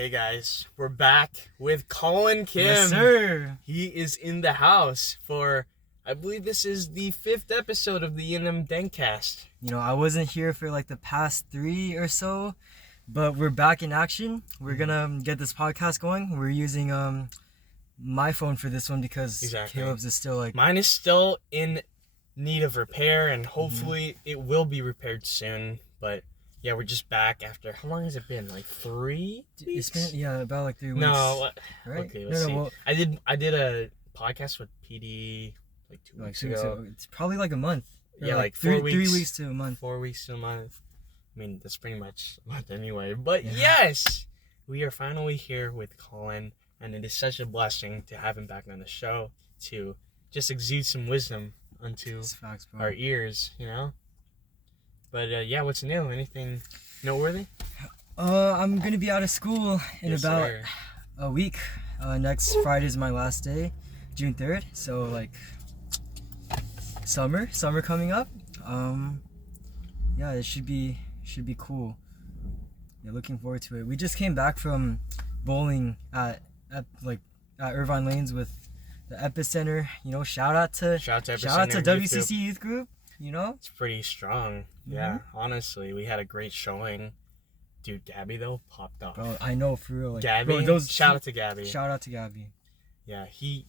Okay, guys, we're back with Colin Kim. Yes, sir. He is in the house for, I believe this is the 5th episode of the Dankcast. You know, I wasn't here for like the past 3 or so, but we're back in action. We're gonna get this podcast going. We're using my phone for this one because Caleb's is still like... Mine is still in need of repair, and hopefully it will be repaired soon, but... Yeah, we're just back after... How long has it been? Like 3 weeks? It's been, about like 3 weeks. No. Right? Okay, let's see. Well, I did a podcast with PD like 2 weeks ago. It's probably like a month. Yeah, like 4 weeks. 3 weeks to a month. 4 weeks to a month. I mean, that's pretty much a month anyway. But yes! We are finally here with Colin, and it is such a blessing to have him back on the show to just exude some wisdom onto our ears, you know? But yeah, what's new? Anything noteworthy? I'm gonna be out of school in about a week. Next Friday is my last day, June 3rd. So like summer coming up. Yeah, it should be cool. Yeah, looking forward to it. We just came back from bowling at Irvine Lanes with the Epicenter. You know, shout out to WCC Youth Group. You know, it's pretty strong. Yeah, honestly, we had a great showing. Dude, Gabby though popped off. Bro, I know, for real. Like, Gabby, bro, shout out to Gabby. Shout out to Gabby. Yeah, he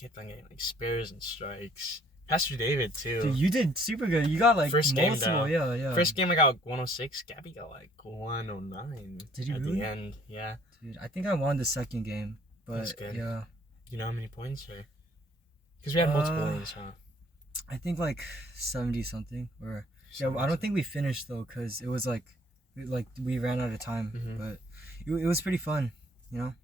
kept on getting like spares and strikes. Pastor David too. Dude, you did super good. You got like first multiple. Game, though. Yeah. First game I got 106. Gabby got like 109. Did you at really? the end? Yeah. Dude, I think I won the second game. But that's good. Yeah. You know how many points? Because we had multiple games, huh? I think like 70 something. Or yeah, I don't think we finished though, because it was like we ran out of time. But it was pretty fun, you know.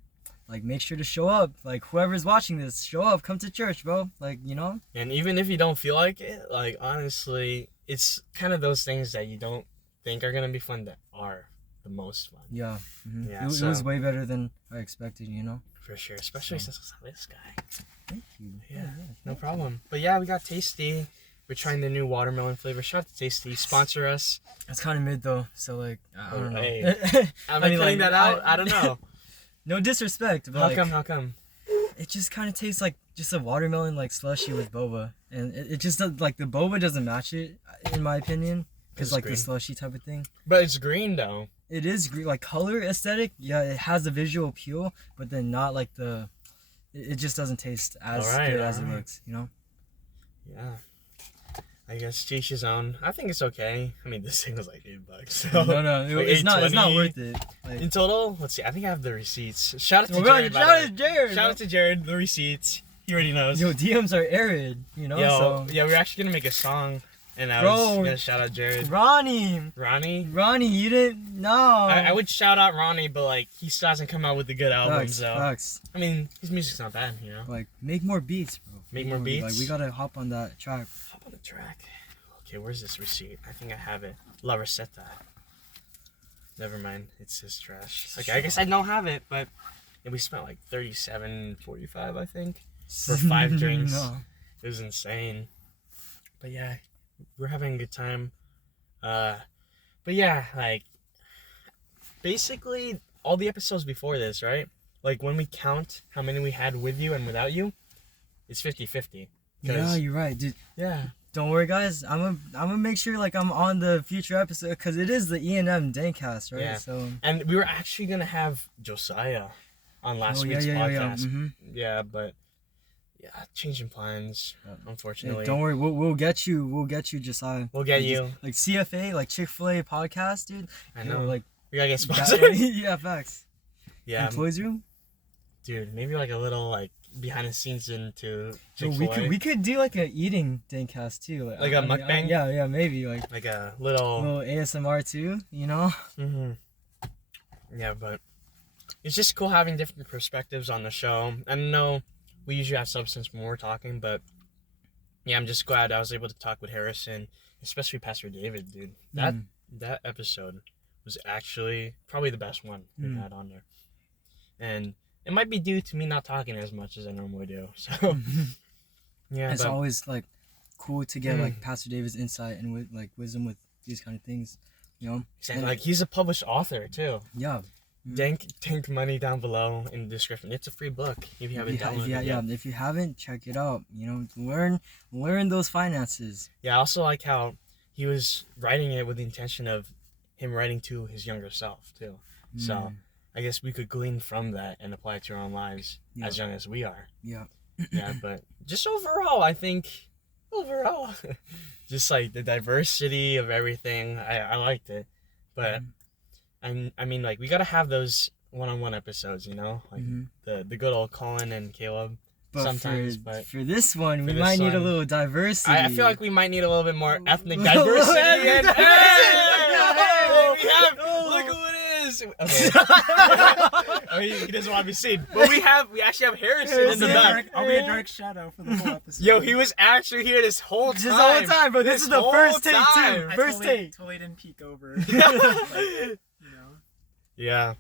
Like, make sure to show up. Like, whoever's watching this, show up, come to church, bro. Like, you know. And even if you don't feel like it, like, honestly, it's kind of those things that you don't think are gonna be fun that are the most fun. Yeah. Yeah. It was way better than I expected, you know. For sure, especially since I saw this guy. Thank you. Yeah, no problem. But yeah, we got TASTEA. We're trying the new watermelon flavor. Shout out to TASTEA. Sponsor us. It's kind of mid though, so like I don't know. Hey. I'm cutting that out. I don't know. No disrespect, but how come? It just kind of tastes like just a watermelon like slushy with boba, and it just does, like, the boba doesn't match it in my opinion, because like green. The slushy type of thing. But it's green though. It is green, like color aesthetic. Yeah, it has the visual appeal, but then not like the. It just doesn't taste as good as it looks, you know. Yeah. I guess to each his own. I think it's okay. I mean, this thing was like $8. So no, like it's not worth it. Like, in total, let's see. I think I have the receipts. Shout out to Jared. Shout out to Jared. The receipts. He already knows. Yo, DMs are arid, you know. So yeah, we're actually gonna make a song, and I was gonna shout out Jared. Ronnie, you didn't know. I would shout out Ronnie, but like he still hasn't come out with a good album. Facts. I mean, his music's not bad, you know. Like, make more beats, bro. Make more beats. Like, we gotta hop on that track. On the track. Okay, where's this receipt? I think I have it. La Receta. Never mind. It's his trash. Okay, I guess I don't have it, but we spent like $37.45, I think, for 5 drinks. No. It was insane. But yeah, we're having a good time. But yeah, like, basically all the episodes before this, right? Like, when we count how many we had with you and without you, it's 50-50. Yeah, you're right, dude. Yeah. Don't worry, guys. I'm gonna make sure like I'm on the future episode, because it is the E&M Dankcast, right? Yeah. So. And we were actually gonna have Josiah on last week's podcast. Yeah, but changing plans, unfortunately. Hey, don't worry, we'll get you. We'll get you, Josiah. We'll get you. Like CFA, like Chick-fil-A podcast, dude. I know. Like, we gotta get sponsored. Yeah, facts. Yeah. Employees room. Dude, maybe like a little like behind the scenes into Chick-fil-A. So we could do like a eating Dankcast too, like a mukbang. Yeah, maybe like a little ASMR too, you know. Yeah, but it's just cool having different perspectives on the show. I know we usually have substance when we're talking, but yeah, I'm just glad I was able to talk with Harrison, especially Pastor David, dude. That episode was actually probably the best one we've had on there, and it might be due to me not talking as much as I normally do. So, yeah. It's always, like, cool to get, like, Pastor David's insight and, wisdom with these kind of things, you know? Exactly. Like, he's a published author, too. Yeah. Dank money down below in the description. It's a free book if you haven't downloaded it yet. If you haven't, check it out. Learn those finances. Yeah, I also like how he was writing it with the intention of him writing to his younger self too. So I guess we could glean from that and apply it to our own lives as young as we are. Yeah. Yeah, but just overall, I think just like the diversity of everything, I liked it. But I mean, like, we gotta have those one-on-one episodes, like the good old Colin and Caleb. But sometimes, for this one, we might need a little diversity. I feel like we might need a little bit more ethnic diversity. And, look who it is. Okay. He doesn't want to be seen. But we actually have Harrison in the back. I'll be a dark shadow for the whole episode. Yo, he was actually here this whole time. This whole time, bro. This is the first take too. First take. Totally didn't peek over. Yeah.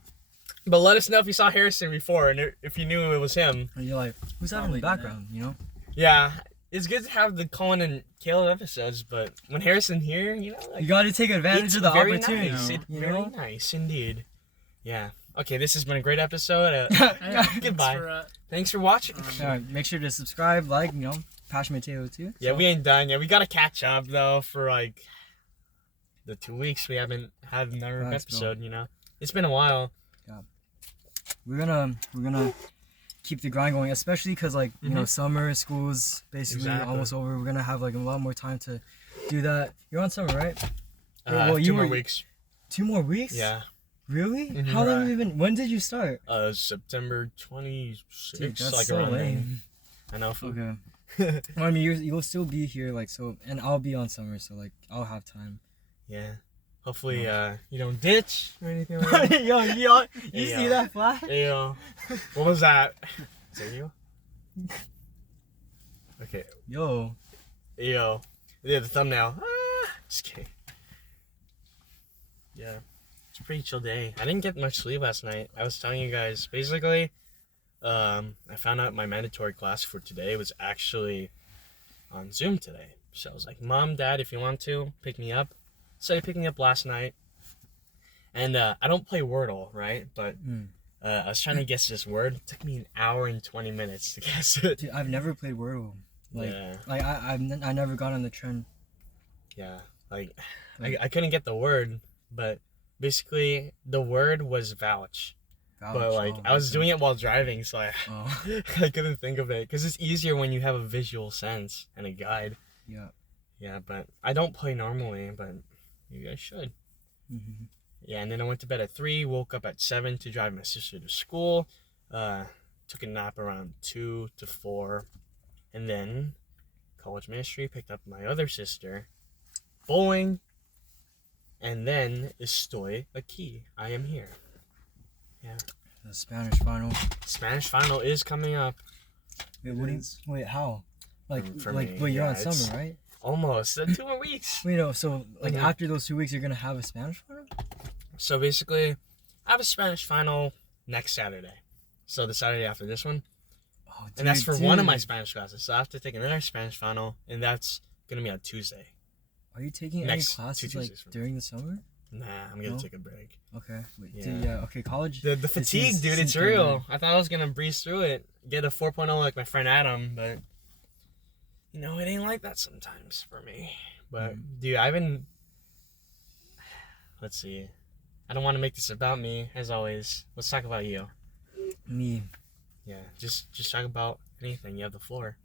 But let us know if you saw Harrison before and if you knew it was him. And you're like, who's that in the background, Yeah. It's good to have the Colin and Caleb episodes, but when Harrison here, you got to take advantage of the opportunity. Nice. Very nice indeed. Yeah. Okay, this has been a great episode. Goodbye. Thanks for watching. Make sure to subscribe, Passion Mateo too. Yeah, we ain't done yet. We gotta catch up though for like the 2 weeks we haven't had another episode. It's been a while. Yeah. We're gonna keep the grind going, especially because summer school's basically almost over. We're gonna have a lot more time to do that. You're on summer, right? 2 more weeks. 2 more weeks? Yeah. Really? How long have you been? When did you start? September 26th. Dude, that's so lame. I know. Okay. Well, I mean, you'll still be here, and I'll be on summer, so I'll have time. Yeah. Hopefully, you don't ditch or anything like that. You see that flash? Yo. What was that? Is that you? Okay. Yo. Yeah, the thumbnail. Just kidding. Yeah. It's a pretty chill day. I didn't get much sleep last night. I was telling you guys, basically, I found out my mandatory class for today was actually on Zoom today. So I was like, Mom, Dad, if you want to, pick me up. So I picked me up last night. And I don't play Wordle, right? But I was trying to guess this word. It took me an hour and 20 minutes to guess it. Dude, I've never played Wordle. I never got on the trend. Yeah. I couldn't get the word, but basically the word was vouch. But I was doing it while driving, so I couldn't think of it because it's easier when you have a visual sense and a guide. Yeah. Yeah, but I don't play normally, but you guys should. Yeah, and then I went to bed at 3, woke up at 7 to drive my sister to school. Took a nap around 2 to 4, and then college ministry, picked up my other sister, bowling, and then estoy aquí. I am here. Yeah. The Spanish final. Spanish final is coming up. Wait, how? For me, you're on summer, right? Almost. 2 more weeks. Wait, no, so after those 2 weeks you're gonna have a Spanish final? So basically, I have a Spanish final next Saturday. So the Saturday after this one. Oh, dude, and that's for one of my Spanish classes. So I have to take another Spanish final, and that's gonna be on Tuesday. Are you taking any classes during the summer? Nah, I'm gonna take a break. Okay. Okay, college. The fatigue, dude, it's real. I thought I was gonna breeze through it, get a 4.0 like my friend Adam, but it ain't like that sometimes for me. But dude, let's see. I don't want to make this about me, as always. Let's talk about you. Me. Yeah, just talk about anything. You have the floor.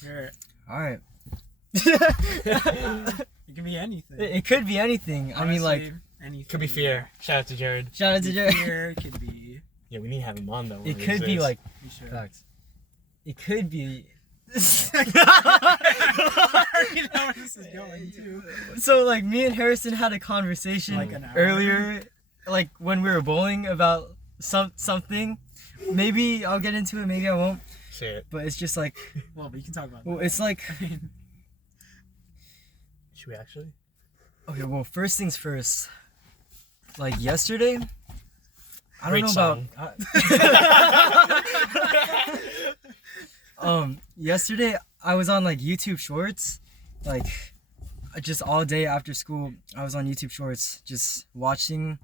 Sure. All right. It can be anything. It could be anything. Honestly, anything. Could be fear. Shout out to Jared. Fear could be. Yeah, we need to have him on though. It could be Sure. facts. It could be. I already know where this is going to. So me and Harrison had a conversation earlier, when we were bowling about something. Maybe I'll get into it. Maybe I won't. Say it. But it's just Well, but you can talk about. Well, it's Should we actually? Okay. Well, first things first. Yesterday. I don't Great know about. Yesterday I was on YouTube Shorts, just all day after school. I was on YouTube Shorts, just watching.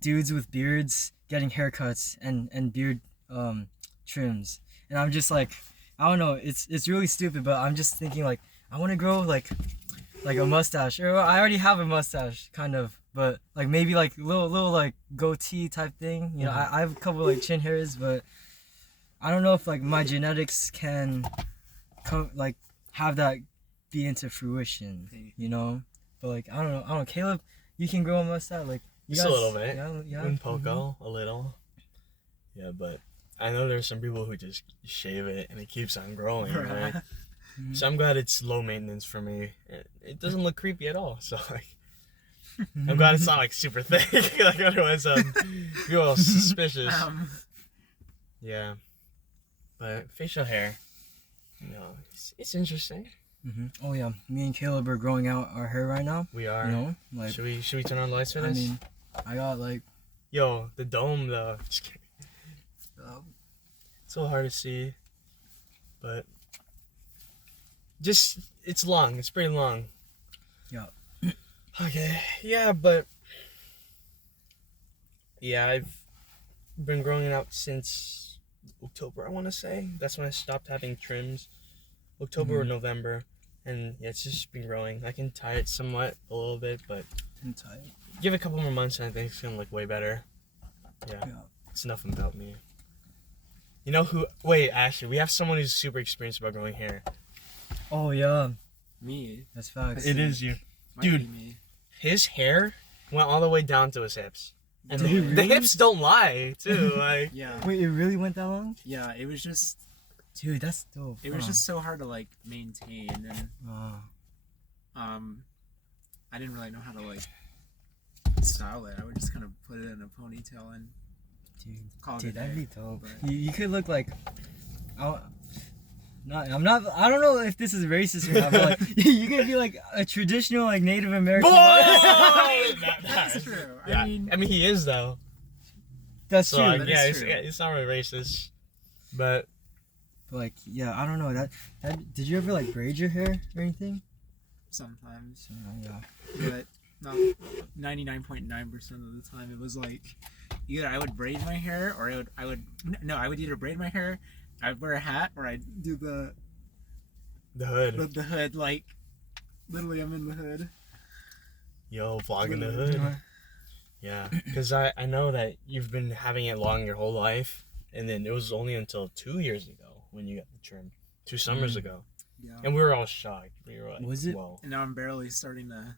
dudes with beards getting haircuts and beard trims, and I'm just like, I don't know, it's really stupid, but I'm just thinking like I want to grow like a mustache, or I already have a mustache kind of, but like maybe like little like goatee type thing. You know, I have a couple like chin hairs, but I don't know if like my genetics can like have that be into fruition, you know. But like I don't know, Caleb, you can grow a mustache, like you Just guys, a little bit. yeah. And Poco, a little. Yeah, but I know there's some people who just shave it and it keeps on growing, right? So I'm glad it's low maintenance for me. It doesn't look creepy at all. So like, I'm glad it's not like super thick. Like otherwise, be a little suspicious. Yeah, but facial hair, you know, it's interesting. Oh yeah, me and Caleb are growing out our hair right now. We are. You know, like Should we turn on the lights for I this? mean, I got like Yo, the dome though. Just kidding. It's so hard to see, but just it's long. It's pretty long. Yeah. Okay. Yeah, but yeah, I've been growing it out since October. I want to say that's when I stopped having trims. October or November, and yeah, it's just been growing. I can tie it somewhat a little bit, but give it a couple more months, and I think it's gonna look way better. Yeah. It's enough about me. You know who? Wait, Ashley, we have someone who's super experienced about growing hair. Oh yeah, Me. that's facts. It is you. Might Dude. be me. His hair went all the way down to his hips, and Did it the really? hips don't lie too. Like, Yeah. Wait, it really went that long? Yeah. It was just. Dude, that's dope. It was just so hard to like maintain, and I didn't really know how to like style it. I would just kind of put it in a ponytail and call it a dude, that'd day. be dope. But- You could look like, I don't know if this is racist or not, but like you could be like a traditional like Native American. That's true. Yeah, I mean, he is though. That's So true. like, that yeah, is true. it's not really racist, but But like, yeah, I don't know that. Did you ever like braid your hair or anything? sometimes, Yeah. but no, 99.9% of the time it was like either I would braid my hair or I would either braid my hair, I'd wear a hat, or I'd do the hood. the hood, like literally I'm in the hood. Yo, vlogging the hood. Yeah, because I know that you've been having it long your whole life, and then it was only until 2 years ago when you got the trim. 2 summers ago. Yeah. And we were all shocked. We were like, Was it? whoa, And now I'm barely starting to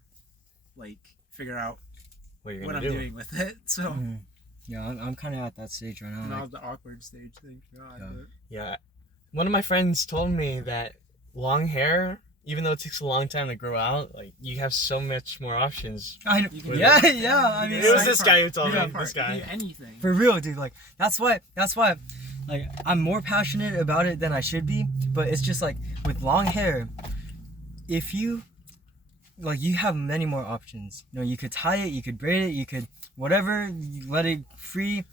like figure out what you're what going I'm to do? doing with it. So Yeah, I'm kind of at that stage right now. now Like, the awkward stage, thank God. Yeah. But Yeah. One of my friends told me that long hair, even though it takes a long time to grow out, like you have so much more options. I know. You can Yeah, do yeah. I mean, It was like, this guy who told Yeah, me. part. This You can guy. do anything. for real, dude. Like that's why. Like I'm more passionate about it than I should be. But it's just like with long hair, if you like, you have many more options. You know, you could tie it, you could braid it, you could whatever, you let it free.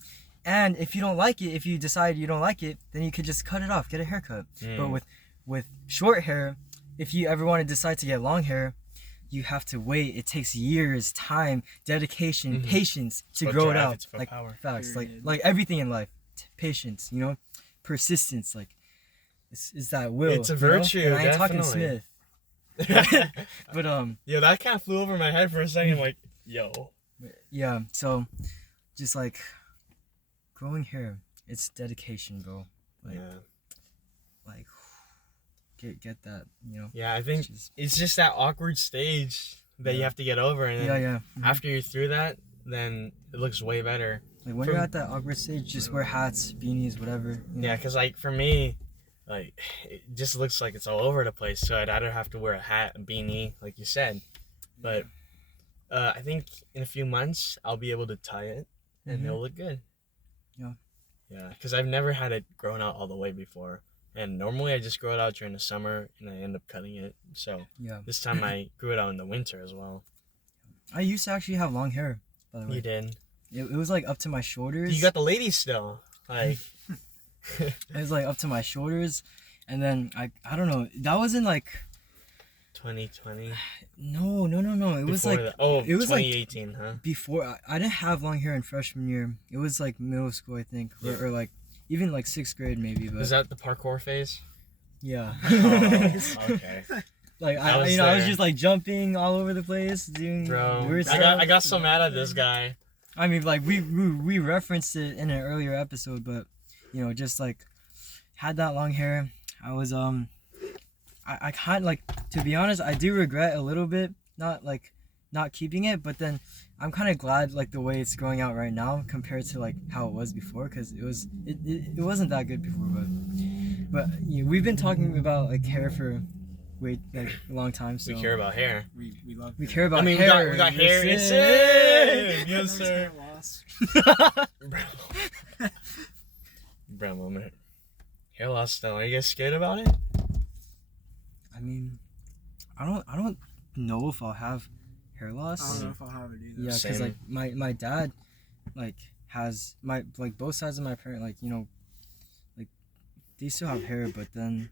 And if you don't like it, if you decide you don't like it, then you could just cut it off, get a haircut. But with short hair, if you ever want to decide to get long hair, you have to wait. It takes years, time, dedication, patience to But grow it drive, out. it's for Like power. facts, Period. like everything in life, patience. You know, persistence. Like it's that will. It's a you know? virtue, And I ain't talking definitely. Smith. But Yo, that kind of flew over my head for a second. Like, yo. yeah. So, just like growing hair, it's dedication, bro. Like, Yeah. like get that. You know. Yeah, I think Just- it's just that awkward stage that you have to get over, and then Yeah. after you're through that, then it looks way better. Like when you're at that awkward stage, just wear hats, beanies, whatever. You know? Yeah, because like for me, like it just looks like it's all over the place. So I'd either have to wear a hat, a beanie, like you said. But I think in a few months I'll be able to tie it, and it'll look good. Yeah. Yeah, because I've never had it grown out all the way before, and normally I just grow it out during the summer, and I end up cutting it. So Yeah. this time I grew it out in the winter as well. I used to actually have long hair, by the way. You did. It was like up to my shoulders. You got the ladies still. Like, It was like up to my shoulders, and then I don't know. That was in like 2020. No. It was Before like that. Oh, it was like 2018, huh? before. I didn't have long hair in freshman year. It was like middle school, I think, or like even like 6th grade maybe. But Was that the parkour phase? yeah. Oh, okay. Like I I was was there. just like jumping all over the place, doing Bro, weird I stuff. got so mad at this guy. I mean, like we referenced it in an earlier episode, but just like had that long hair. I was I kind of like, to be honest, I do regret a little bit not keeping it, but then I'm kind of glad like the way it's growing out right now compared to like how it was before, because it wasn't that good before, but we've been talking about like hair for like a long time, so We care about hair. We love. we hair. care about I mean, hair. we got hair. Yes, It's sir. in. Yes, sir. Hair loss. Bro, moment. Hair loss though. Are you guys scared about it? I mean, I don't know if I'll have hair loss. I don't know if I'll have it either. Yeah, because Same. like my dad, like has like both sides of my parent, like like they still have hair, but then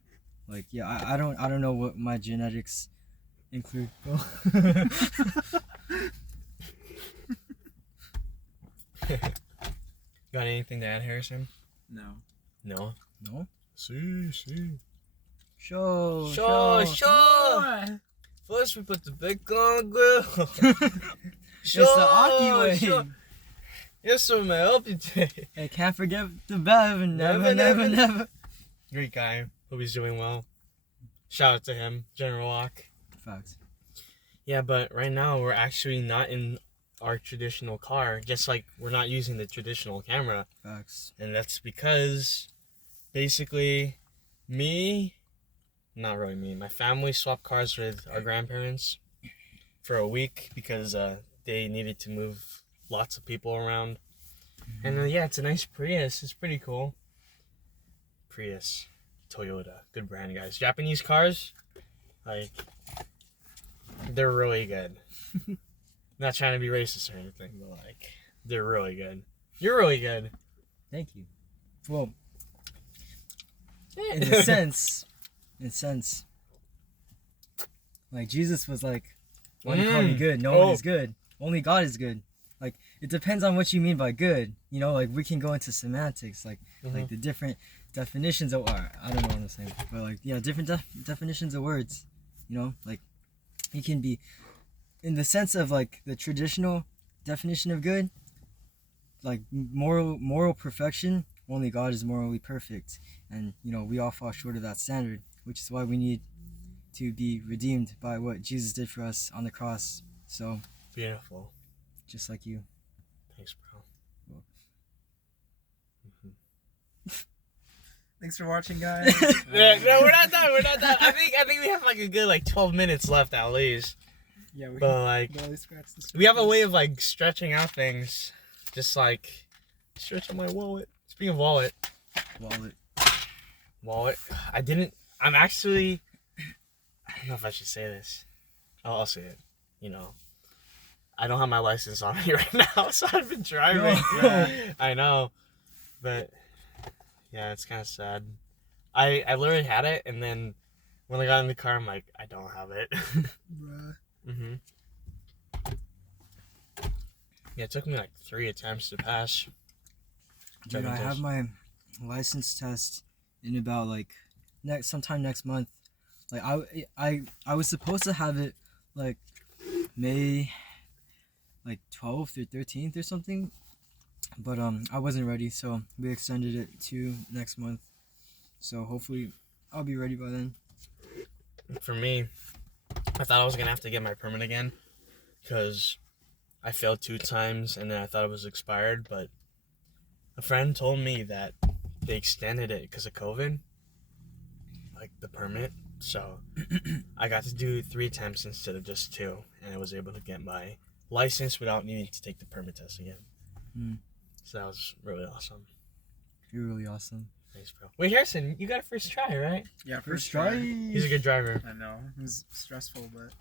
like I don't know what my genetics include. Got anything to add, Harrison? No. No. No. See. Show. First, we put the bacon on the grill. It's the Aki way. Yes, sir, man. Help you today. Hey, can't forget the Bev. Never. Great guy. Hope he's doing well. Shout out to him, General Locke. Facts. Yeah, but right now we're actually not in our traditional car. Just like we're not using the traditional camera. Facts. And that's because basically not really me, my family swapped cars with our grandparents for a week because they needed to move lots of people around. And yeah, it's a nice Prius. It's pretty cool. Prius, Toyota, good brand, guys. Japanese cars, like, they're really good. Not trying to be racist or anything, but like, they're really good. You're really good. Thank you. Well, in a sense, like Jesus was like, why do you call me good? No one is good. Only God is good. Like, it depends on what you mean by good. Like we can go into semantics, like the different definitions of, I don't know what I'm saying, but like, yeah, different definitions of words. Like it can be in the sense of like the traditional definition of good, like moral perfection. Only God is morally perfect, and we all fall short of that standard, which is why we need to be redeemed by what Jesus did for us on the cross. So Beautiful. just like you. Thanks, bro. Thanks for watching, guys. No, we're not done. I think we have like a good 12 minutes left at least. Yeah, we But can like, barely scratch the surface. we have a way of like stretching out things. Just like stretch on my wallet. Speaking of wallet, I'm actually, I don't know if I should say this. I'll say it. I don't have my license on me right now, so I've been driving. No. I know, but yeah, it's kind of sad. I literally had it, and then when I got in the car, I'm like, I don't have it. Bruh. Yeah, it took me 3 attempts to pass. Dude, I have my license test in about sometime next month. Like I was supposed to have it May 12th or 13th or something, but I wasn't ready, so we extended it to next month. So hopefully I'll be ready by then. For me, I thought I was gonna have to get my permit again because I failed 2 times and then I thought it was expired, but a friend told me that they extended it because of COVID, the permit. So I got to do 3 attempts instead of just 2, and I was able to get my license without needing to take the permit test again. So that was really awesome. You're really awesome. Thanks, bro. Wait, Harrison, you got a first try, right? Yeah, First try. He's a good driver. I know, it was stressful, but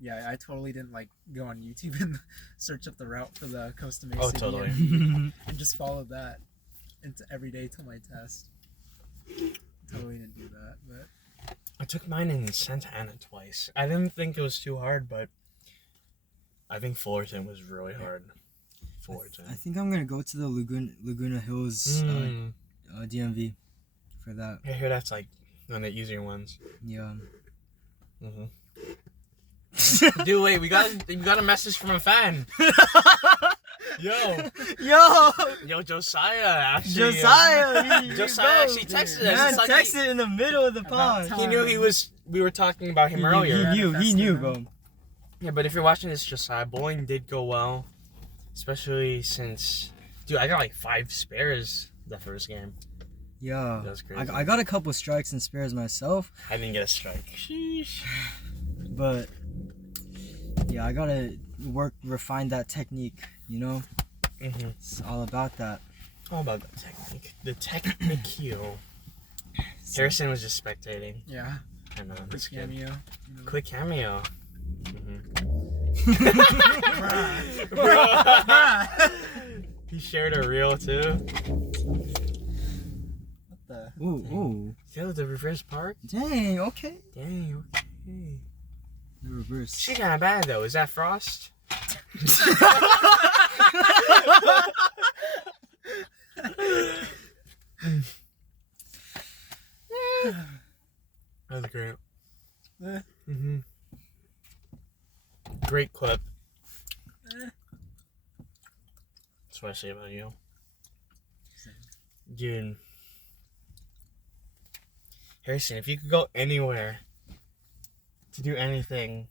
yeah, I totally didn't go on YouTube and search up the route for the Costa Mesa. Oh, totally. DMV and just followed that into every day till my test. Totally didn't do that, but I took mine in Santa Ana twice. I didn't think it was too hard, but I think Fullerton was really hard. Fullerton. I think I'm gonna go to the Laguna Hills DMV for that. I hear that's like one of the easier ones. Yeah. Dude, wait, we got a message from a fan. Yo, Josiah actually. Josiah Actually texted us. Man, It's like texted in the middle of the pond. he knew we were talking about him earlier. He knew, bro. Yeah, but if you're watching this, Josiah, bowling did go well, especially since, dude, I got like 5 spares the first game. Yeah, That's crazy. I got a couple strikes and spares myself. I didn't get a strike. Sheesh. But yeah, I gotta refine that technique. You know, It's all about that. All about the technique. The technique. Harrison was just spectating. Yeah. I know. Quick cameo. Quick cameo. He shared a reel too. What the? Ooh. Yo, the reverse park? Dang, okay. Dang, okay. The reverse. She not bad though. Is that Frost? That was great. Great clip. That's what I say about you. Dude. Harrison, if you could go anywhere to do anything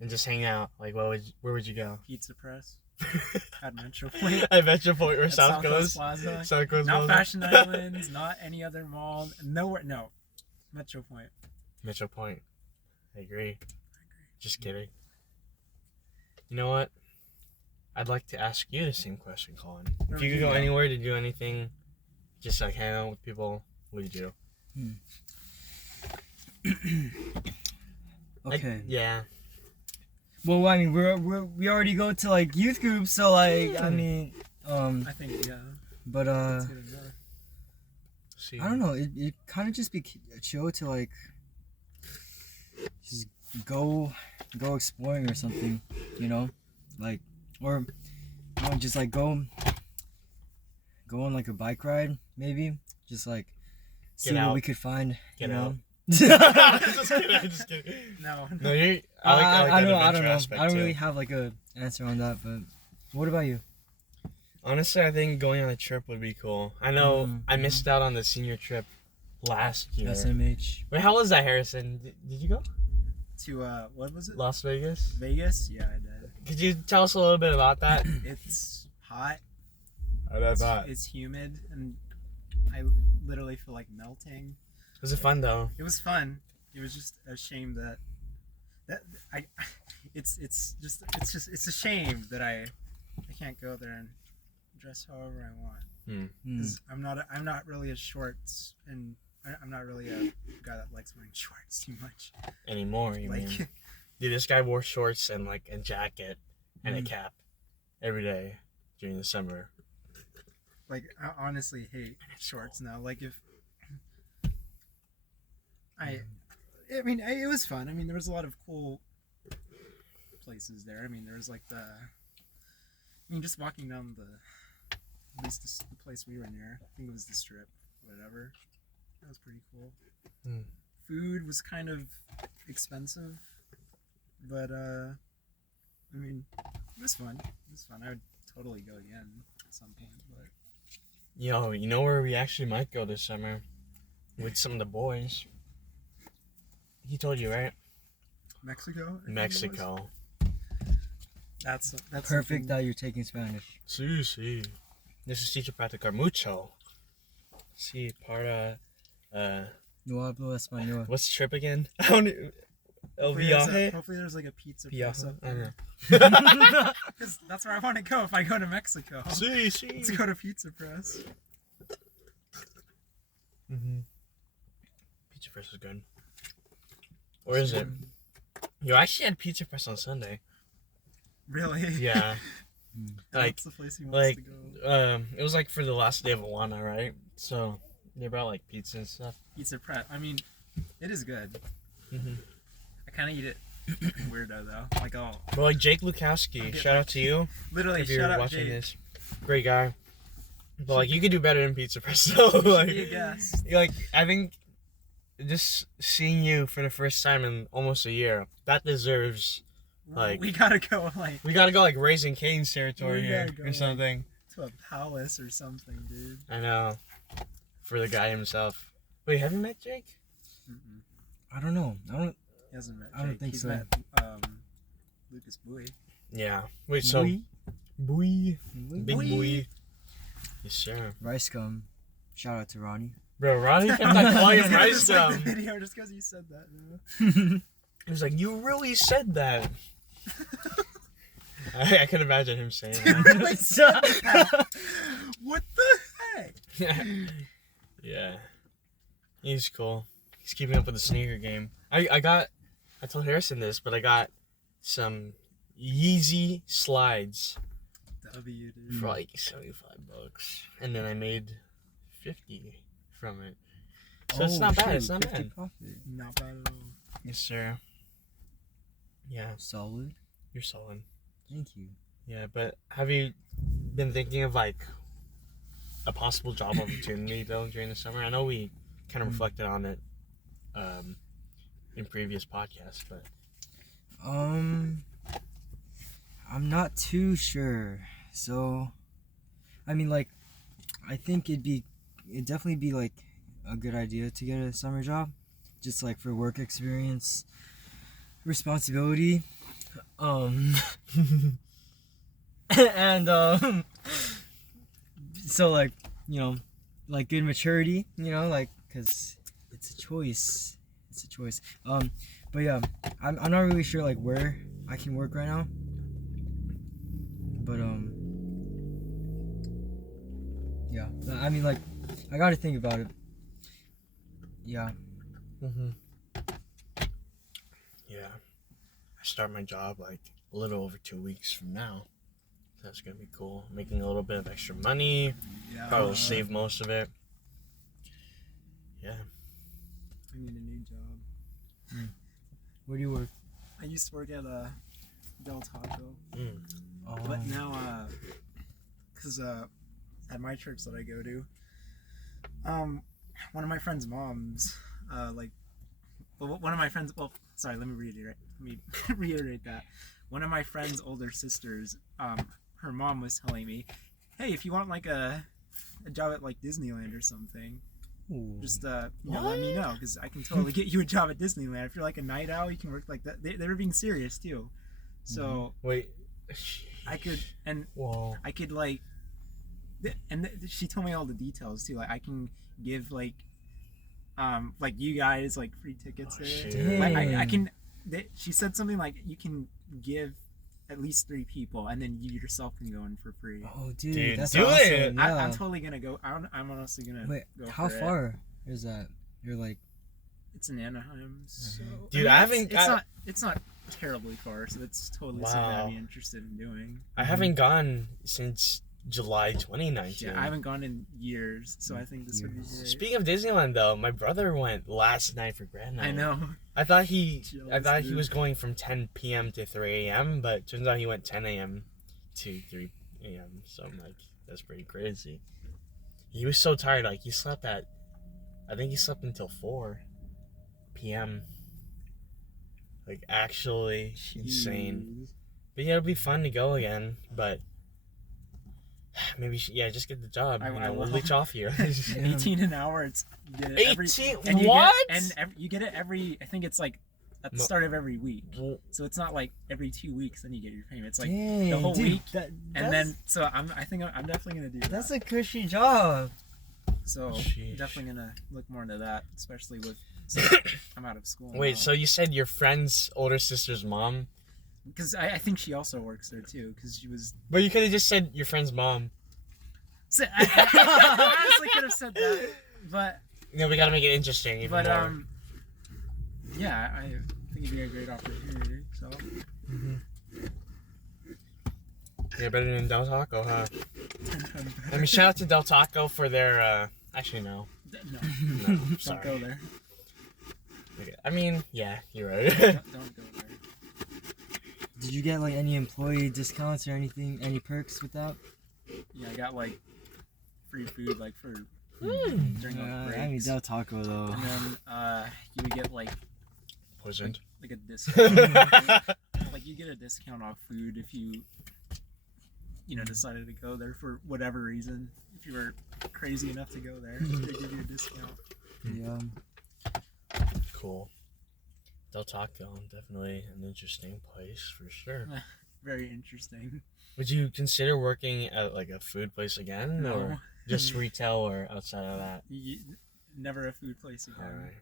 and just hang out, like where would you go? Pizza Press. At Metro Point. At Metro Point or At South Coast? Plaza. South Coast Not Plaza? Fashion Islands, not any other mall. Nowhere. No. Metro Point. Metro Point. I agree. Just kidding. You know what? I'd like to ask you the same question, Colin. If you could go anywhere to do anything, just like hang out with people, what would you do? Okay. Yeah. Well, I mean, we already go to like youth groups, so like I mean, I think yeah. but That's good enough. See. I don't know. It kind of just be chill to like just go exploring or something, you know, like or just like go on like a bike ride maybe, just like see what we could find. Get you know? out. just kidding. No. No, you. I don't know. Aspect I don't too. really have like a answer on that, but what about you? Honestly, I think going on a trip would be cool. I know I missed out on the senior trip last year. SMH. Wait, how was that, Harrison? Did you go? To what was it? Las Vegas? Vegas? Yeah, I did. Could you tell us a little bit about that? It's hot. Oh, that's hot. It's humid, and I literally feel like melting. Was it fun though? It was fun. It was just a shame that it's a shame that I can't go there and dress however I want. Because I'm not really a shorts, and I'm not really a guy that likes wearing shorts too much Anymore, you like mean? Dude, this guy wore shorts and like a jacket and a cap every day during the summer. like I honestly hate shorts now. Like if I mean, it was fun. I mean, there was a lot of cool places there. I mean, there was like just walking down at least the place we were near. I think it was the Strip, whatever. That was pretty cool. Food was kind of expensive, but I mean, it was fun. It was fun. I would totally go again at some point. But Yo, you know where we actually might go this summer? With some of the boys. He told you, right? Mexico. Mexico. That's Perfect something- that you're taking Spanish. Sí. Necesito practicar mucho. Sí, para... No hablo español. What's the trip again? I don't... El viaje? Hopefully there's like a pizza place Viaje? up I don't there. know. Because that's where I want to go if I go to Mexico. Sí. Let's go to Pizza Press. Pizza Press is good. Or is it? Yo, I actually had Pizza Press on Sunday. Really? Yeah. Like, That's the place he wants to go. it was like for the last day of Awana, right? So they brought like pizza and stuff. Pizza Press. I mean, It is good. Mm-hmm. I kind of eat it weirdo though. Like But like Jake Lukowski, shout out to you literally if you're shout out watching Jake. this. Great guy. But like you could do better than pizza presto. Like, Be a guest. like I think just seeing you for the first time in almost a year, that deserves like We gotta go like we gotta go like Raising Cane's territory We here gotta go, or like- something. to a palace or something, dude. I know. For the guy himself. Wait, have you met Jake? Mm-mm. I don't know. He hasn't met. I don't Jake. think He's so. Met, Lucas Bowie. Yeah. Wait, so Boy. Big Boy. boy. Yes, sir. Rice gum. Shout out to Ronnie. Bro, Ronnie kept on calling him I rice just like the gum. video just because you said that. Man. He was like, you really said that. I can imagine him saying that. What the heck? Yeah. He's cool. He's keeping up with the sneaker game. I told Harrison this, but I got some Yeezy slides W, dude. for like $75. And then I made 50 from it. So it's not bad, it's not 50 bad. profit. Not bad at all. Yes, sir. Yeah, Solid. you're solid. Thank you. Yeah, but have you been thinking of like a possible job opportunity though during the summer? I know we kind of reflected on it in previous podcasts, but I'm not too sure. So, I mean, like, I think it'd definitely be like a good idea to get a summer job, just like for work experience, responsibility, and so like, you know, like good maturity, you know, like, cause it's a choice. It's a choice. But yeah, I'm not really sure like where I can work right now. But yeah. I mean, like, I gotta think about it. Yeah. yeah, I start my job like a little over 2 weeks from now. That's gonna be cool. Making a little bit of extra money. Yeah. Probably save most of it. Yeah. I need a new job. Where do you work? I used to work at Del Taco, Oh. but now, cause at my church that I go to, one of my friend's moms, one of my friends. Well, sorry, let me reiterate that. One of my friend's older sisters, her mom was telling me, "Hey, if you want like a job at like Disneyland or something, just let me know, because I can totally get you a job at Disneyland. If you're like a night owl, you can work like that." They were being serious too, so Wait. I could Whoa. I could like, she told me all the details too. Like I can give like you guys like free tickets there. shit. Like I Dang. can. She said something like you can give at least 3 people, and then you yourself can go in for free. Oh, dude, Dude, that's do awesome. it. Yeah. I'm totally gonna go. I'm honestly gonna. Wait, go how for it. far is that? You're like, It's in Anaheim, so Dude, I haven't- It's not terribly far, so it's totally something Wow. I'd be interested in doing. I haven't gone since July 2019. Yeah, I haven't gone in years, so I think this would be great. Speaking of Disneyland, though, my brother went last night for Grand Night. I know. I thought he Jealous, dude. was going from 10 p.m. to 3 a.m., but turns out he went 10 a.m. to 3 a.m. So I'm like, that's pretty crazy. He was so tired, like he slept until 4 p.m. Like actually insane. But yeah, it'll be fun to go again. But maybe just get the job. I We'll will. leech off you. 18 an hour. It's you get it every, 18? and you What? you get it every. I think it's like at the start of every week. So it's not like every 2 weeks then you get your payment. It's like dang, the whole dude, week, that- and then so I think I'm definitely gonna do that. that's a cushy job. So Sheesh. definitely gonna look more into that, especially with I'm out of school. Wait, so you said your friend's older sister's mom? because I think she also works there too, because she was. But you could have just said your friend's mom. So, I honestly could have said that, but No, we gotta make it interesting even more. yeah, I think it'd be a great opportunity. So Yeah, better than Del Taco, huh? 10 times better. I mean, shout out to Del Taco for their, actually no. No, No, don't sorry. go there. Okay. I mean, yeah, you're right. Don't go there. Did you get like any employee discounts or anything, any perks with that? Yeah, I got like free food like for during the I breaks. mean, Del Taco though. And then you would get like Poisoned. like a discount. Like you get a discount off food if you decided to go there for whatever reason. If you were crazy enough to go there, they give you a discount. Yeah. Cool. Del Taco, definitely an interesting place for sure. Very interesting. Would you consider working at like a food place again, No. or just retail, or outside of that? Never a food place again. All right.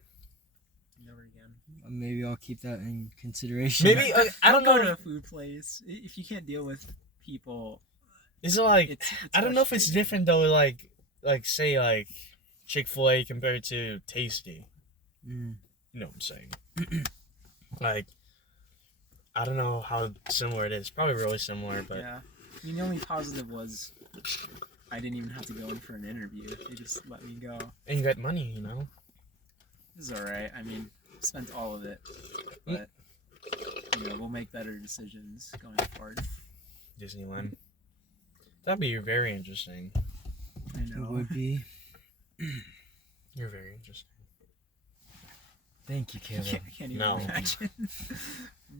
Never again. Maybe I'll keep that in consideration. Maybe I don't go know. to a food place if you can't deal with people. Is it like It's I don't know if it's frustrating. different though, like say like Chick-fil-A compared to Tasty. Mm. You know what I'm saying? Like, I don't know how similar it is. Probably really similar, but Yeah. I mean, the only positive was I didn't even have to go in for an interview. They just let me go. and you got money, you know. It's alright. I mean, spent all of it. But, we'll make better decisions going forward. Disneyland. That'd be very interesting. I It know. would be. You're very interesting. Thank you, I Caleb. can't even No. imagine.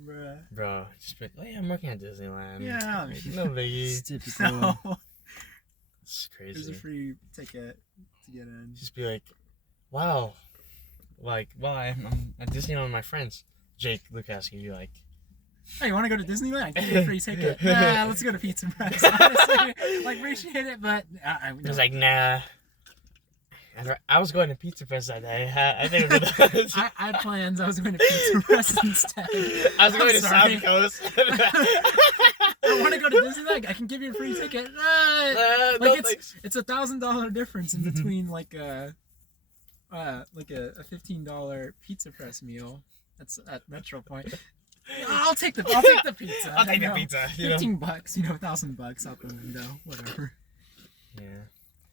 Bruh. Bro, just be like, oh yeah, I'm working at Disneyland. Yeah. No biggie. It's typical. No. It's There's crazy. a free ticket to get in. Just be like, wow. Like, well, I'm at Disneyland with my friends. Jake Lukaski, you're like, Hey, you want to go to Disneyland? I can get you a free ticket. Nah, let's go to Pizza Press. Honestly, like, appreciate it, but I was like, nah. I was going to Pizza Press that day. I think it was I had plans. I was going to Pizza Press instead. I was going I'm to sorry. South Coast. I want to go to Disneyland. I can give you a free ticket. No, Like thanks. it's $1,000 difference in between like a $15 Pizza Press meal. That's at Metro Point. I'll take the pizza. I'll take the No, pizza. You know? $15, $1,000 out the window, whatever. Yeah.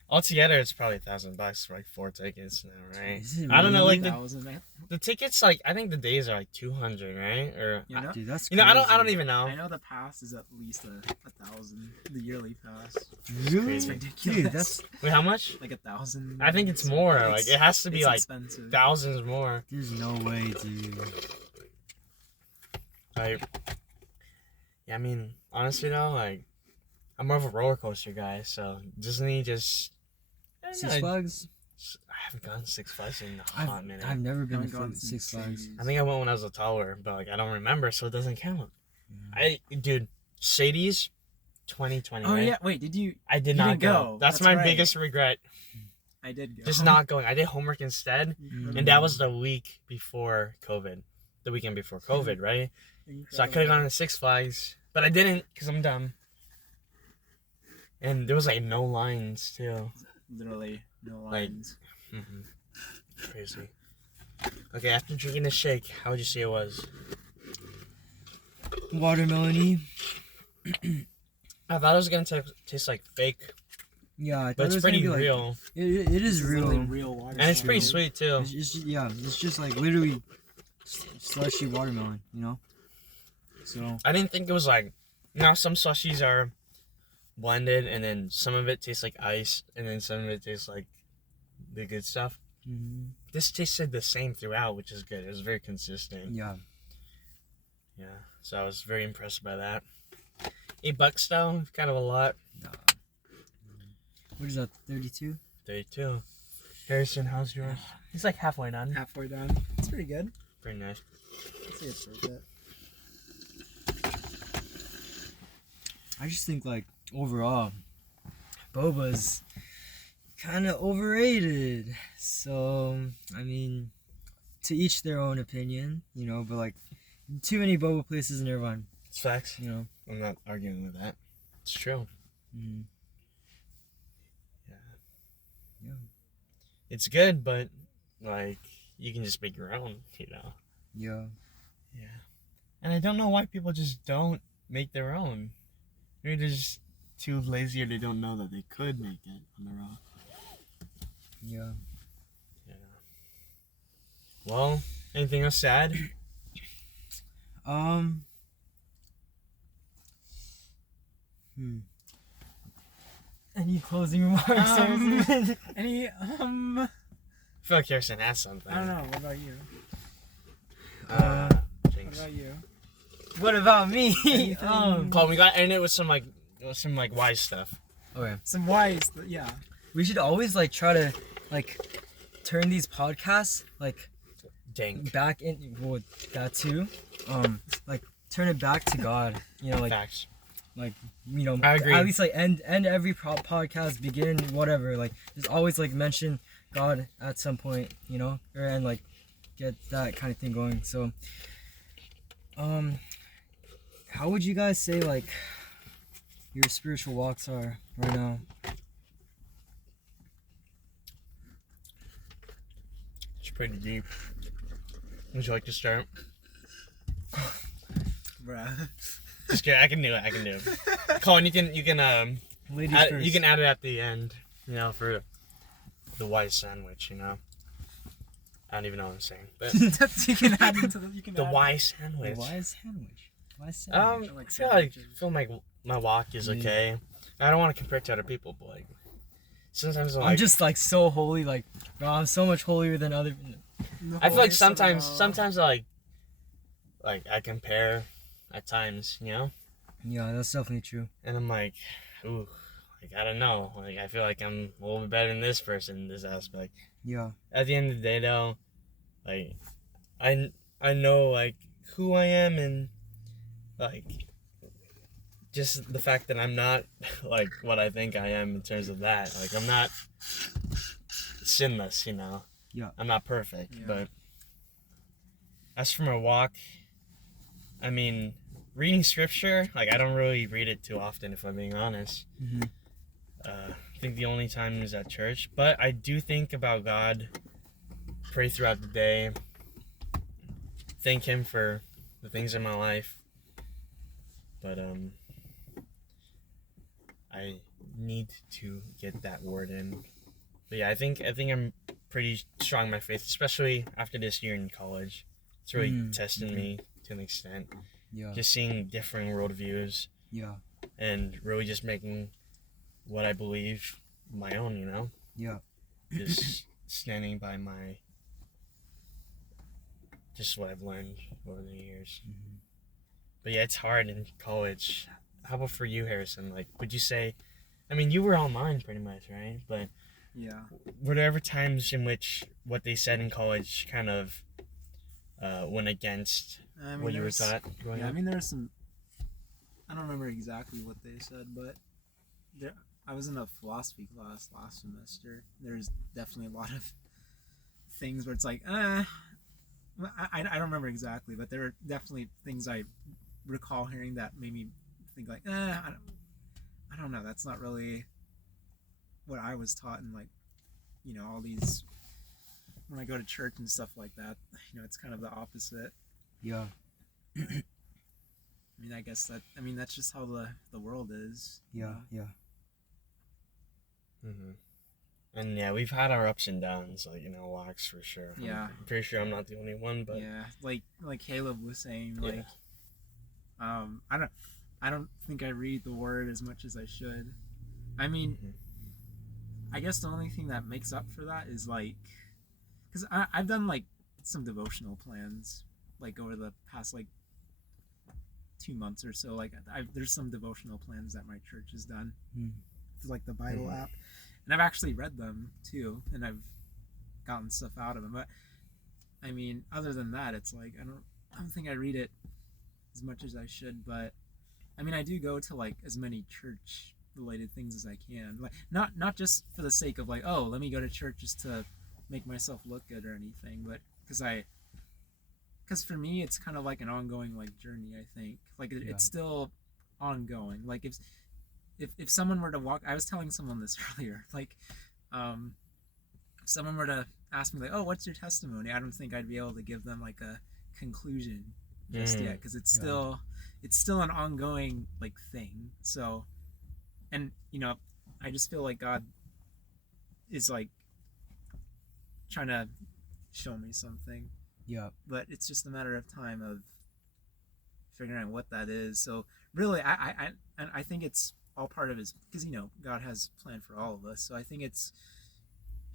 Altogether, it's probably $1,000 for like 4 tickets now, right? Is it I don't know, like really? the tickets, like I think the days are like 200, right? Or You know? Dude, that's you know, I don't crazy. even know. I know the pass is at least a 1,000. The yearly pass. Really? It's Crazy. ridiculous. Dude, that's Wait, how much? like 1,000. I think it's more. Like it has to be it's like expensive. thousands more. there's no way, dude. Like, yeah, I mean, honestly though, like I'm more of a roller coaster guy, so Disney just. I don't know, Six Flags? I haven't gone to Six Flags in a hot minute. I've never been Haven't to gone Six since Flags. I think I went when I was a taller, but like I don't remember, so it doesn't count. Yeah. Dude, Sadie's 2020. Oh right? yeah, wait, did you? I did You not didn't go. go. That's That's my right. biggest regret. I did go. Just not going. I did homework instead, Mm. and that was the week before COVID, the weekend before COVID, right? So I could have gone to Six Flags, but I didn't because I'm dumb. And there was like no lines too. Literally no Like- lines. Crazy. Okay, after drinking the shake, how would you say it was? Watermelon-y. I thought it was gonna taste like fake, Yeah, I thought but it it's was gonna pretty be like, real, It is real. Literally real water. and it's pretty Yeah. sweet too. It's just like literally slushy watermelon, you know? So, I didn't think it was like. Now some slushies are blended, and then some of it tastes like ice, and then some of it tastes like the good stuff. mhm. This tasted the same throughout, which is good. It was very consistent. Yeah. Yeah, so I was very impressed by that. $8 though, kind of a lot. Nah. What is that, 32? 32. Harrison, how's yours? He's like halfway done. halfway done. It's pretty good. Pretty nice. I'd say it's worth it. I just think, like, overall, boba's kind of overrated. So, I mean, to each their own opinion, you know, but, like, too many boba places in Irvine, It's facts. you know. I'm not arguing with that. It's true. Mm. Yeah. Yeah. It's good, but like you can just make your own, you know. Yeah. Yeah. And I don't know why people just don't make their own. Maybe they're just too lazy, or they don't know that they could make it on their own. Yeah. Yeah. Well, Anything else sad? Any closing remarks? Any I feel like Harrison has something. I don't know. What about you? What Jinx. about you? What about me? Anything- Paul, we got to end it with some wise stuff. Okay. Some wise, yeah. We should always like try to like turn these podcasts like Dank. back in. Well, that too. Like turn it back to God. You know, like Facts. like you know. I agree. At least like end every podcast, begin whatever. Like just always like mention God at some point. You know, and like get that kind of thing going. So, how would you guys say like your spiritual walks are right now? It's pretty deep. Would you like to start? Bruh. Just kidding. I can do it. Colin, you can Ladies add, first. you can add it at the end. You know, for the wise sandwich. You know. I don't even know what I'm saying, but You can add into the. You can the add wise The sandwich. wise sandwich. Wise sandwich. I like I feel like sandwiches. my walk is okay. I don't want to compare it to other people, but like sometimes I'm just like so holy, like bro, I'm so much holier than other. The I feel like whole- sometimes I I compare at times, you know, Yeah, that's definitely true. and I'm like, ooh, like I don't know, like I feel like I'm a little bit better than this person in this aspect. Yeah, At the end of the day, though, like I know like who I am and like just the fact that I'm not like what I think I am in terms of that. Like I'm not sinless, you know. Yeah. I'm not perfect, Yeah. but as for my walk, I mean, reading scripture, like I don't really read it too often, if I'm being honest. hmm I think the only time is at church, but I do think about God, pray throughout the day, thank Him for the things in my life. But I need to get that word in. But yeah, I think I'm pretty strong in my faith, especially after this year in college. It's really testing me to an extent. yeah, Just seeing differing worldviews yeah, and really just making what I believe my own, you know? yeah, Just standing by just what I've learned over the years. Mhm. But yeah, it's hard in college. How about for you, Harrison? Like, would you say, I mean, you were online pretty much, right? But Yeah. were there ever times in which what they said in college kind of went against I mean, what you were there's- taught growing Yeah, I up? mean, there's some. I don't remember exactly what they said, but I was in a philosophy class last semester. There's definitely a lot of things where it's like, I don't remember exactly, but there were definitely things I recall hearing that made me think like, I don't know. That's not really what I was taught, and like, you know, all these. When I go to church and stuff like that, you know, it's kind of the opposite. yeah, I mean, I guess that's just how the world is. you yeah, know? yeah. Mm-hmm. And yeah, we've had our ups and downs, like, you know, walks for sure. Yeah. I'm pretty sure I'm not the only one, but Yeah, like Caleb was saying, Yeah. like, I don't think I read the word as much as I should. I mean, Mhm. I guess the only thing that makes up for that is like, because I've done like some devotional plans, like over the past like 2 months or so. Like, there's some devotional plans that my church has done, Mm. through, like the Bible Mhm. app, and I've actually read them too, and I've gotten stuff out of them. But I mean, other than that, it's like I don't think I read it as much as I should. But I mean, I do go to like as many church related things as I can, like not just for the sake of like, oh, let me go to church just to make myself look good or anything, but because for me it's kind of like an ongoing like journey. I think like Yeah. it's still ongoing. Like if someone were to walk, I was telling someone this earlier, like if someone were to ask me like, oh, what's your testimony, I don't think I'd be able to give them like a conclusion just yet, because it's Yeah. still an ongoing like thing. So, and you know, I just feel like God is like trying to show me something, Yeah. But it's just a matter of time of figuring out what that is. So really, I think it's all part of his, because God has a plan for all of us. So I think it's,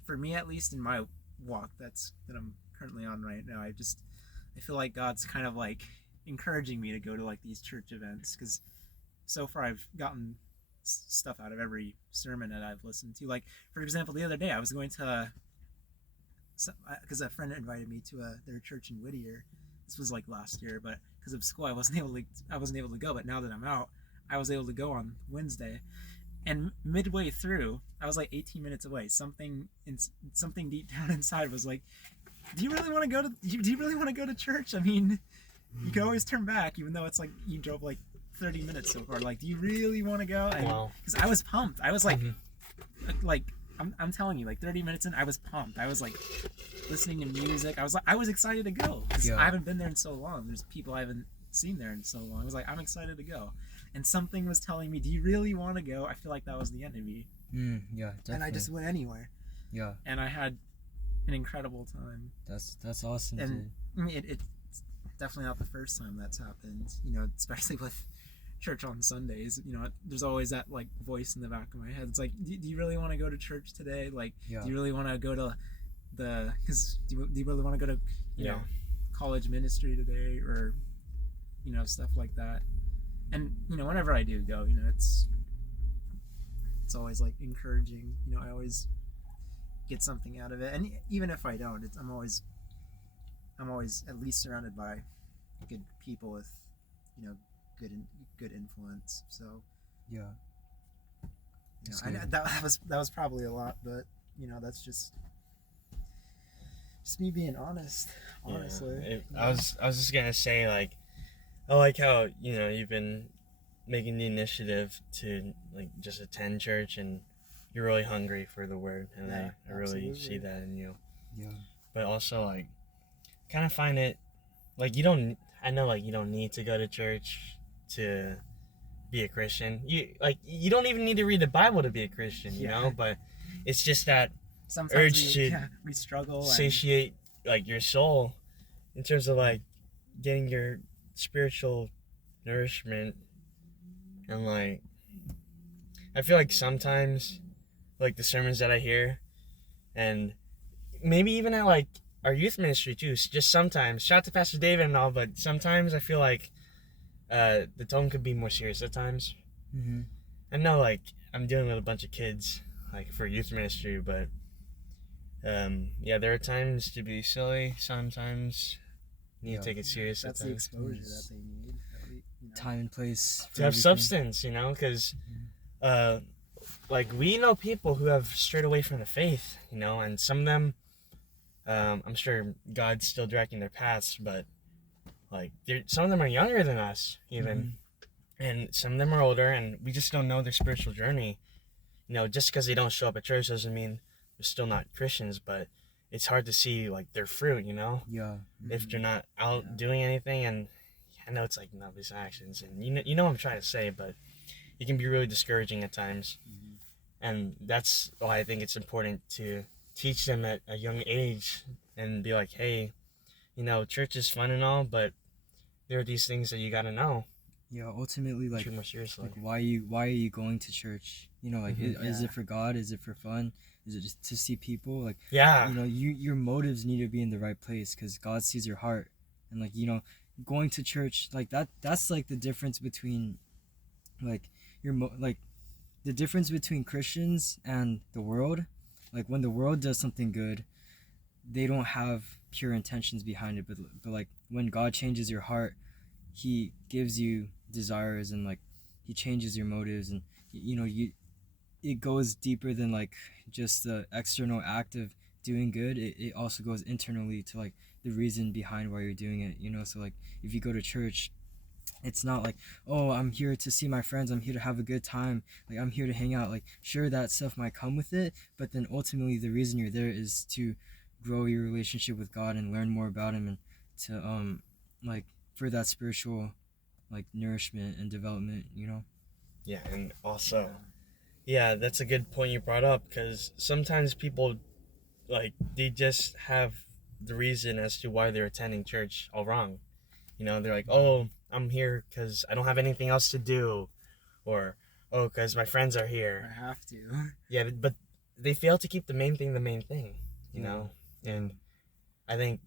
for me at least in my walk that I'm currently on right now, I feel like God's kind of like encouraging me to go to like these church events, because so far I've gotten stuff out of every sermon that I've listened to. Like, for example, the other day I was going to, because a friend invited me to their church in Whittier. This was like last year, but because of school I wasn't able to go. But now that I'm out, I was able to go on Wednesday. And midway through, I was like 18 minutes away. Something deep down inside was like, "Do you really want to go to? Do you really want to go to church? I mean, you can always turn back, even though it's like you drove like 30 minutes so far. Like, do you really want to go?" Because I was pumped. I was like, I'm telling you, like 30 minutes in, I was pumped. I was like listening to music. I was excited to go, because I haven't been there in so long. There's people I haven't seen there in so long. I was like, I'm excited to go. And something was telling me, do you really want to go? I feel like that was the enemy. Yeah, definitely. And I just went anywhere. Yeah. And I had an incredible time. That's awesome. And it's definitely not the first time that's happened. Especially with church on Sundays. There's always that like voice in the back of my head. It's like, do you really want to go to church today? Like, do you really want to go to because do you really want to go to college ministry today, or stuff like that. And whenever I do go, it's always like encouraging. I always get something out of it, and even if I don't, I'm always at least surrounded by good people with good influence. So I know that was probably a lot, but that's just me being honest. Honestly, I was just gonna say, like, I like how you've been making the initiative to like just attend church, and you're really hungry for the word, and I really see that in you. Yeah. But also, like, kind of find it like you don't need to go to church to be a Christian. You don't even need to read the Bible to be a Christian, you know. But it's just that sometimes urge we struggle satiate like your soul in terms of like getting your spiritual nourishment. And like I feel like sometimes like the sermons that I hear, and maybe even at like our youth ministry too, just sometimes, shout out to Pastor David and all, but sometimes I feel like the tone could be more serious at times. I know like I'm dealing with a bunch of kids like for youth ministry, but there are times to be silly, sometimes you need to take it serious. That's the exposure that they need. Time and place to have substance, because like we know people who have strayed away from the faith, and some of them, I'm sure God's still directing their paths, but like some of them are younger than us even, and some of them are older, and we just don't know their spiritual journey. Just because they don't show up at church doesn't mean they're still not Christians, but it's hard to see like their fruit, if they're not out doing anything. And I know it's like nobody's actions, and you know what I'm trying to say, but it can be really discouraging at times. And that's why I think it's important to teach them at a young age and be like, hey, church is fun and all, but there are these things that you got to know. Ultimately, like, more seriously. Like why are you going to church? Is it for God? Is it for fun? Is it just to see people? Like, your motives need to be in the right place, because God sees your heart. And like, going to church, like that's like the difference between like the difference between Christians and the world. Like when the world does something good, they don't have pure intentions behind it, but like when God changes your heart, he gives you desires, and like he changes your motives, and it goes deeper than like just the external act of doing good. It also goes internally to like the reason behind why you're doing it. So like if you go to church, it's not like, oh, I'm here to see my friends, I'm here to have a good time, like I'm here to hang out. Like sure, that stuff might come with it, but then ultimately the reason you're there is to grow your relationship with God and learn more about him, and to like for that spiritual like nourishment and development. And also that's a good point you brought up, because sometimes people like they just have the reason as to why they're attending church all wrong. You know, they're like, oh, I'm here because I don't have anything else to do, or oh, because my friends are here. I have to. Yeah, but they fail to keep the main thing, you know? And I think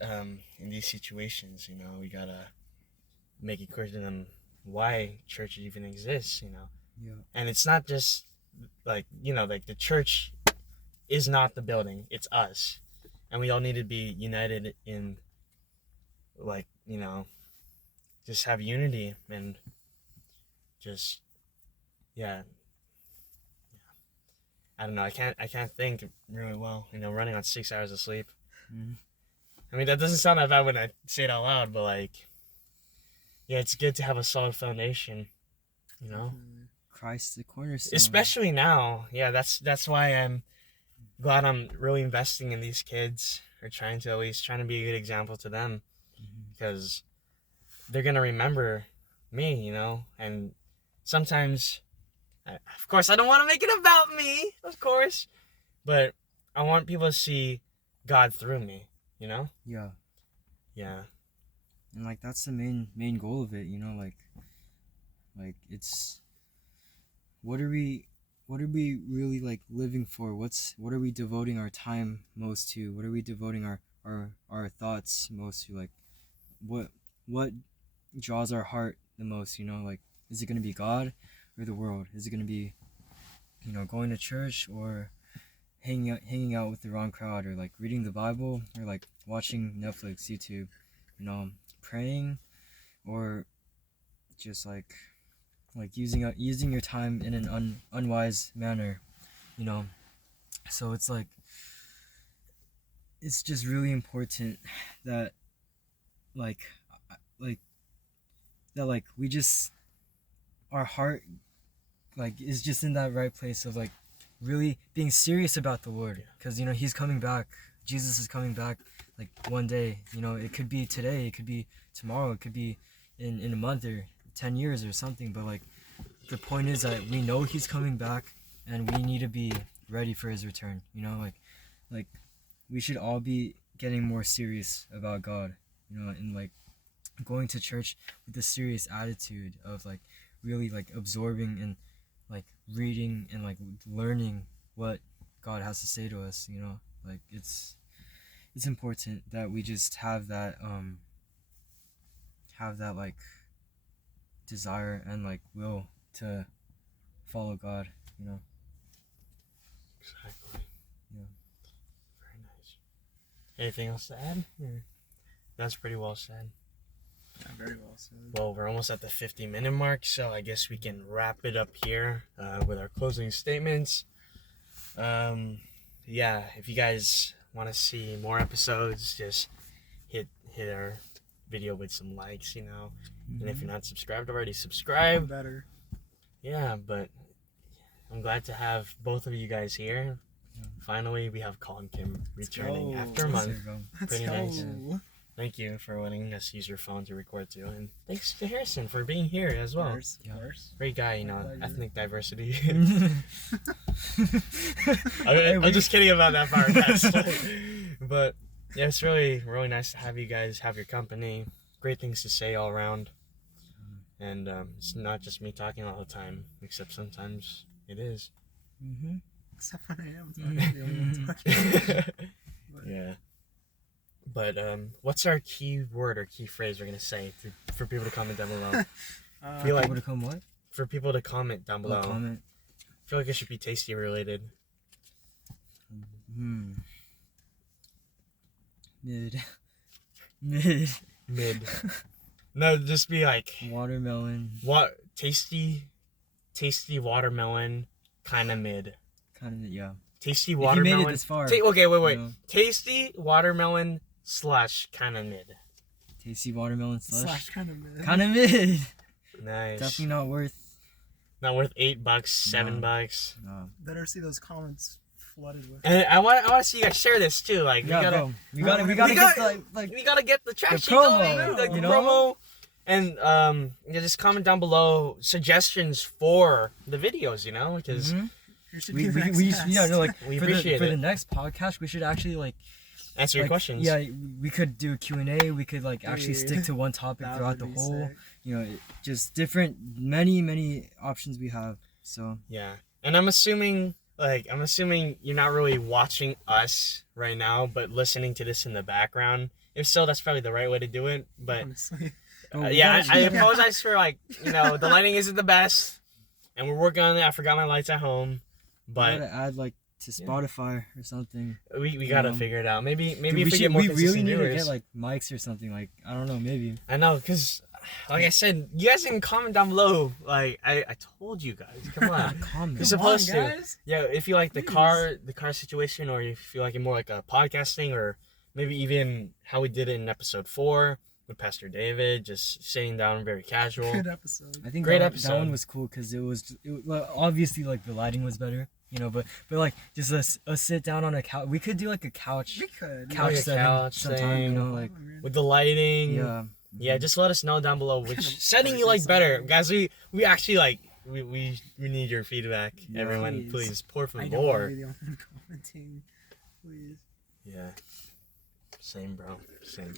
in these situations, you know, we gotta make it clear to them why church even exists, you know? Yeah. And it's not just, like, you know, like the church is not the building, it's us. And we all need to be united in, like, you know, just have unity and just, yeah. I don't know. I can't think really well. You know, running on 6 hours of sleep. Mm-hmm. I mean, that doesn't sound that bad when I say it out loud, but like, yeah, it's good to have a solid foundation. You know, Christ the cornerstone. especially now. Yeah, that's why I'm glad I'm really investing in these kids, or trying to be a good example to them, because they're gonna remember me. You know, and sometimes. Of course, I don't want to make it about me, of course, but I want people to see God through me, you know? Yeah. Yeah. And like that's the main goal of it, you know, like it's what are we really like living for? What are we devoting our time most to? What are we devoting our thoughts most to? Like what draws our heart the most, you know? Like, is it gonna be God or the world? Is it going to be, you know, going to church, or hanging out with the wrong crowd, or like reading the Bible, or like watching Netflix, YouTube, you know, praying, or just like using your time in an unwise manner, you know? So it's like, it's just really important that we just, our heart like is just in that right place of like really being serious about the Lord, because you know He's coming back. Jesus is coming back like one day. You know, it could be today, it could be tomorrow, it could be in a month or 10 years or something, but like the point is that we know He's coming back and we need to be ready for His return. You know, like we should all be getting more serious about God, you know, and like going to church with a serious attitude of like really like absorbing and like reading and like learning what God has to say to us, you know? Like it's important that we just have that like desire and like will to follow God, you know? Exactly. Yeah. Very nice. Anything else to add? That's pretty well said. Yeah, very well said. Well, we're almost at the 50-minute mark, so I guess we can wrap it up here with our closing statements. Yeah, if you guys want to see more episodes, just hit our video with some likes, you know. And if you're not subscribed already, subscribe. Better. Yeah, but I'm glad to have both of you guys here. Yeah. Finally, we have Colin Kim returning go. after a month. Let's Pretty go. nice. Thank you for letting us use your phone to record too, and thanks to Harrison for being here as well. Of course. Great guy, you know, My pleasure. ethnic diversity. I'm just kidding about that part, guys. But yeah, it's really, really nice to have you guys, have your company. Great things to say all around. And it's not just me talking all the time, except sometimes it is. Except when I am talking. The only one talking. But- Yeah. But what's our key word or key phrase we're gonna say for people to comment down below? Feel like People to come what? for people to comment down below. Comment. I feel like it should be tasty related. Mid. Mid. No, just be like Watermelon. what tasty watermelon, kind of mid. Kind of, yeah. Tasty If you watermelon. made it this far. Okay, wait. you know, Tasty watermelon / kind of mid. tasty watermelon slush. / kind of mid. Kind of mid. Nice. Definitely not worth. Not worth $8, $7. No. Better see those comments flooded with. And I want to see you guys share this too. Like Yeah, bro. We gotta we get got- like we gotta get the trash sheet promo, going, like you the know? promo. And yeah, just comment down below suggestions for the videos, you know, because Mhm. Here should we be the next we cast. yeah, no, like We for appreciate the it. next podcast we should actually like answer your questions. Yeah, we could do Q&A. We could like actually Dude, stick to one topic that throughout would the be whole. sick. You know, just different, many options we have. So Yeah, and I'm assuming you're not really watching us right now, but listening to this in the background. If so, that's probably the right way to do it. But Honestly. Bro, we yeah, gotta- I apologize for the lighting isn't the best, and we're working on it. I forgot my lights at home, we but gotta add like to Spotify or something. we gotta know. figure it out. Maybe Dude, if we get more we consistent really need viewers. to get like mics or something. Like I don't know, maybe. I know, cause like I said, you guys can comment down below. Like I told you guys, come on. Comment. You're supposed to. guys. Yeah, if you like the Please. car situation, or if you like it more like a podcasting, or maybe even how we did it in episode 4 with Pastor David, just sitting down, very casual. Good episode. I think Great that episode. one was cool because well, obviously like the lighting was better, you know, but like just us sit down on a couch. We could do like a couch We could. couch Like a setting couch sometime, you thing. know, like With the lighting. yeah. Yeah, just let us know down below which Kind of setting you like party better, something. guys. We actually like we need your feedback. Yeah. Everyone, Please. please pour for I the don't want to more. be the only one commenting. Please. Yeah, same, bro. Same.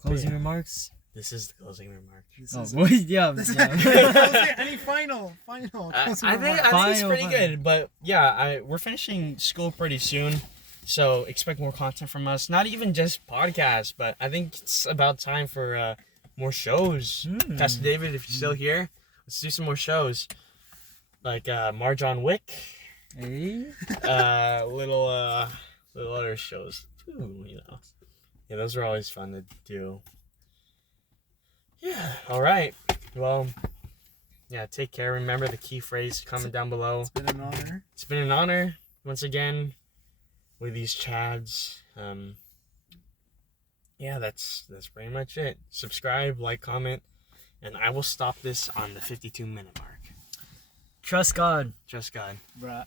Closing Yeah. remarks. This is the closing remark. This Oh, is well, yeah. This is yeah. any final. I closing think remarks. it's Final, pretty final. good, but yeah, we're finishing school pretty soon, so expect more content from us. Not even just podcasts, but I think it's about time for more shows. Hmm. Pastor David, if you're still here, let's do some more shows, like Marge on Wick, Hey. little other shows too. Yeah, those are always fun to do. Yeah. All right. Well. Yeah, take care. Remember the key phrase. Comment down below. It's been an honor. It's been an honor once again with these chads. Yeah, that's pretty much it. Subscribe, like, comment, and I will stop this on the 52-minute mark. Trust God. Trust God. Bruh.